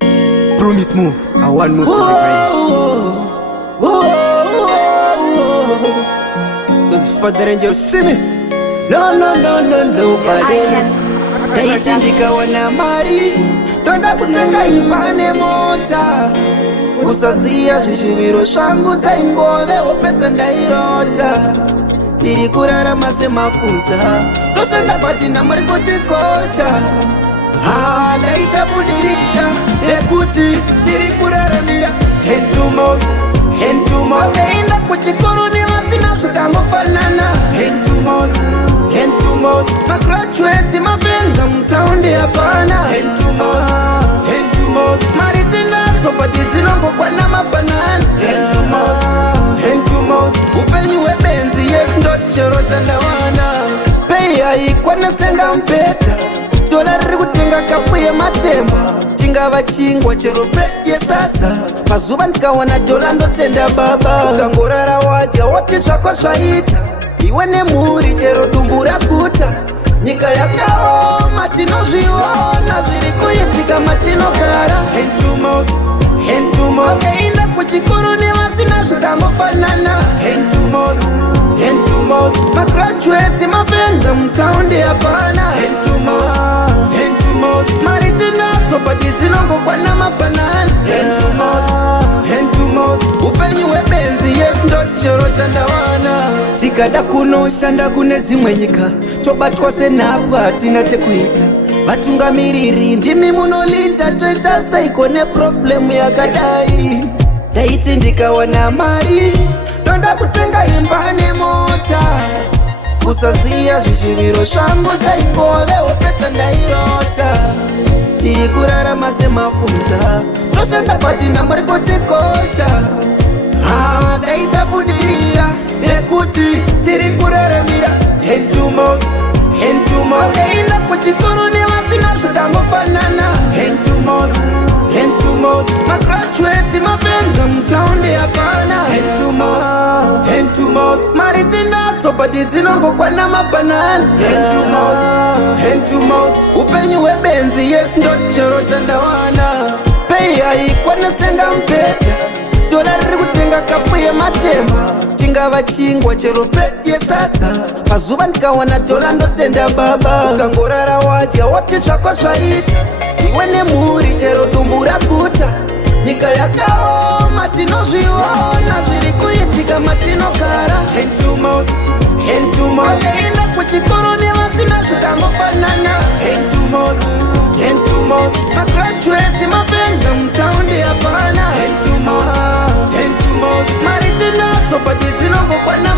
Promise move, I want move to the brain. Those father angels see me. No, buddy. Taitindika wana mari donda kutenga imane mota usazia zvishuviro shangu dzaingove opedza ndairota tiri kurarama semafunza toshanda patina muri kutikocha ndaitabudirira nekuti tiri kuraramira hand to mouth vakaenda kuchikoro nevasina zvakangofanana hand to mouth magraduates mavenda mutaundi hapana hand to mouth mari tinadzo but dzinongokwana mabanana hand to mouth upenyu hwebenzi yes ndoti chero chandawana pei haikwana kutenga mubhedha dola riri kutenga kapu yematemba chingava chingwa chero bread yesadza mazuva ndikawana dola ndotenda baba ukangorara wadya woti zvako zvaita iwe nemhuri chero dumbu raguta nyika yakaoma tinozviona zviri kuitika matinogara hand to mouth vakaenda kuchikoro nevasina zvakangofanana hand to mouth magraduates mavenda mutaundi hapana hand to mouth mari tinadzo but dzinongokwana mabanana hand to mouth upenyu hwebenzi yes ndoti chero chandawana tikada kunoshanda kune dzimwe nyika tobatwa senhapwa hatina chekuita vatungamiriri ndimi munolinda toita saiko neproblemu yakadai ndaiti ndikawana mari donda kutenga imba nemota kusaziya zvishuviro zvangu dzaingove opedza ndairota tiri kurarama semafunza toshanda patina muri kutikocha ndaitabudirira nekuti tiri kuraramira hand to mouth vakaenda kuchikoro nevasina zvakangofanana hand to mouth magraduates mavenda mutaundi hapana hand to mouth mari tinadzo but dzinongokwana mabanana hand to mouth upenyu hwebenzi yes ndoti chero chandawana pei haikwana kutenga mubhedha dola riri kutenga kapu yematemba chingava chingwa chero bread yesadza mazuva ndikawana dola ndotenda baba ukangorara wadya woti zvako zvaita iwe nemhuri chero dumbu raguta nyika yakaoma tinozviona zviri kuitika matinogara hand to mouth vakaenda kuchikoro nevasina zvakangofanana hand to mouth magraduates mavenda mutaundi hapana hand to mouth mari tinadzo but dzinongokwana